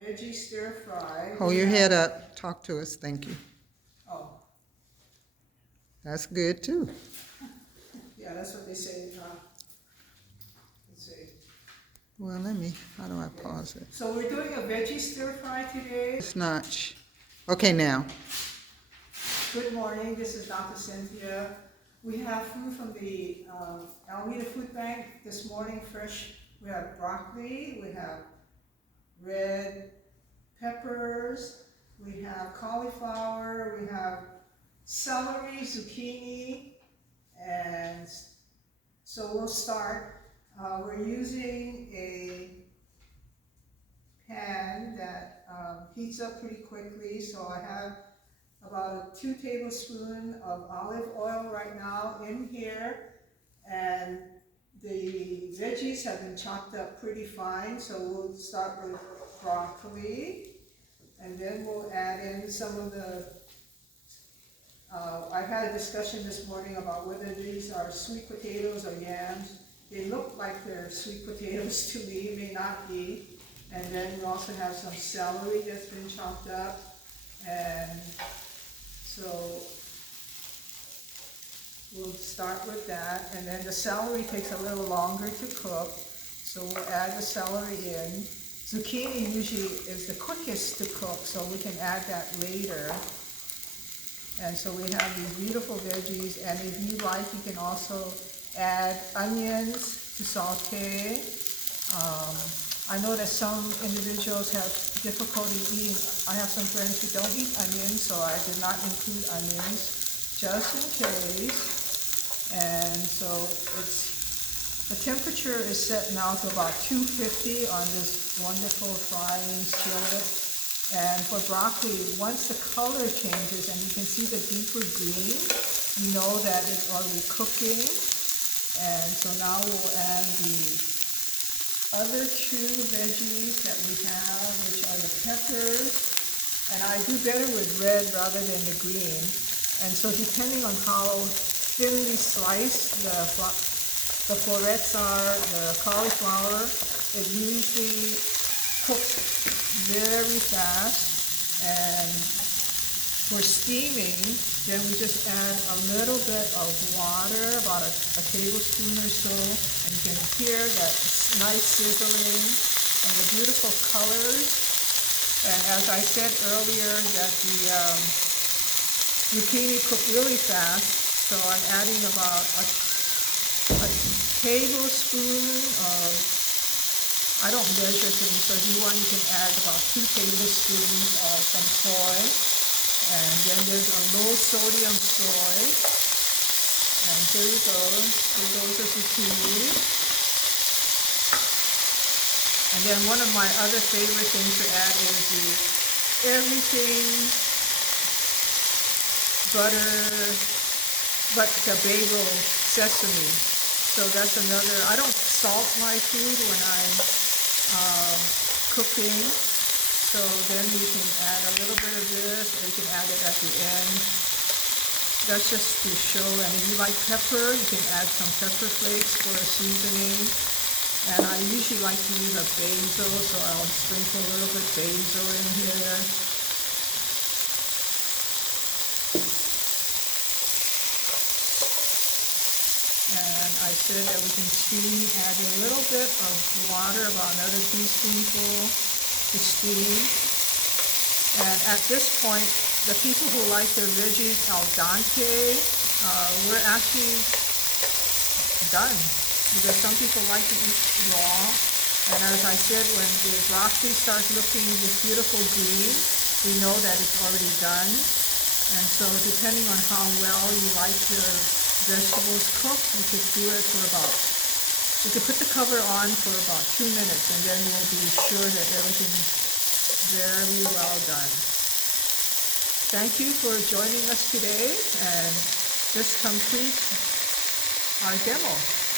Veggie stir fry. Hold your head up. Talk to us. Thank you. Oh, That's good too. yeah, that's what they say. Let's see. Well, how do I pause it? So we're doing a veggie stir fry today. It's not. Okay, now. Good morning. This is Dr. Cynthia. We have food from the Alameda Food Bank this morning. Fresh. We have broccoli. We have red peppers. We have cauliflower. We have celery, zucchini, and so we'll start. We're using a pan that heats up pretty quickly, so I have about 2 tablespoons of olive oil right now in here, and the veggies have been chopped up pretty fine, so we'll start with broccoli, and then we'll add in some of the I've had a discussion this morning about whether these are sweet potatoes or yams. They look like they're sweet potatoes to me, may not be. And then we also have some celery that's been chopped up. And so we'll start with that. And then the celery takes a little longer to cook, so we'll add the celery in. Zucchini usually is the quickest to cook, so we can add that later. And so we have these beautiful veggies, and if you like, you can also add onions to saute. I know that some individuals have difficulty eating. I have some friends who don't eat onions, so I did not include onions, just in case. And so the temperature is set now to about 250 on this wonderful frying skillet. And for broccoli, once the color changes and you can see the deeper green, you know that it's already cooking. And so now we'll add the other 2 veggies that we have, which are the peppers. And I do better with red rather than the green. And so depending on how thinly sliced the florets are, the cauliflower, it usually cooks very fast. And for steaming, then we just add a little bit of water, about a tablespoon or so, and you can hear that nice sizzling and the beautiful colors. And as I said earlier, that the zucchini cooked really fast, so I'm adding about a tablespoon of, I don't measure things, so if you want, you can add about 2 tablespoons of some soy. And then there's a low sodium soy. And here you go. Here goes the zucchini. And then one of my other favorite things to add is everything butter, but the bagel sesame. So that's another. I don't salt my food when I'm cooking, so then you can add a little bit of this, or you can add it at the end. That's just to show. And if you like pepper, you can add some pepper flakes for a seasoning. And I usually like to use a basil, so I'll sprinkle a little bit basil in here. And I said that we can steam, add a little bit of water, about another teaspoonful to steam. And at this point, the people who like their veggies al dente, we're actually done. Because some people like to eat raw. And as I said, when the broccoli starts looking this beautiful green, we know that it's already done. And so depending on how well you like your vegetables cooked, you could do it for you could put the cover on for about 2 minutes, and then you'll be sure that everything's very well done. Thank you for joining us today, and this completes our demo.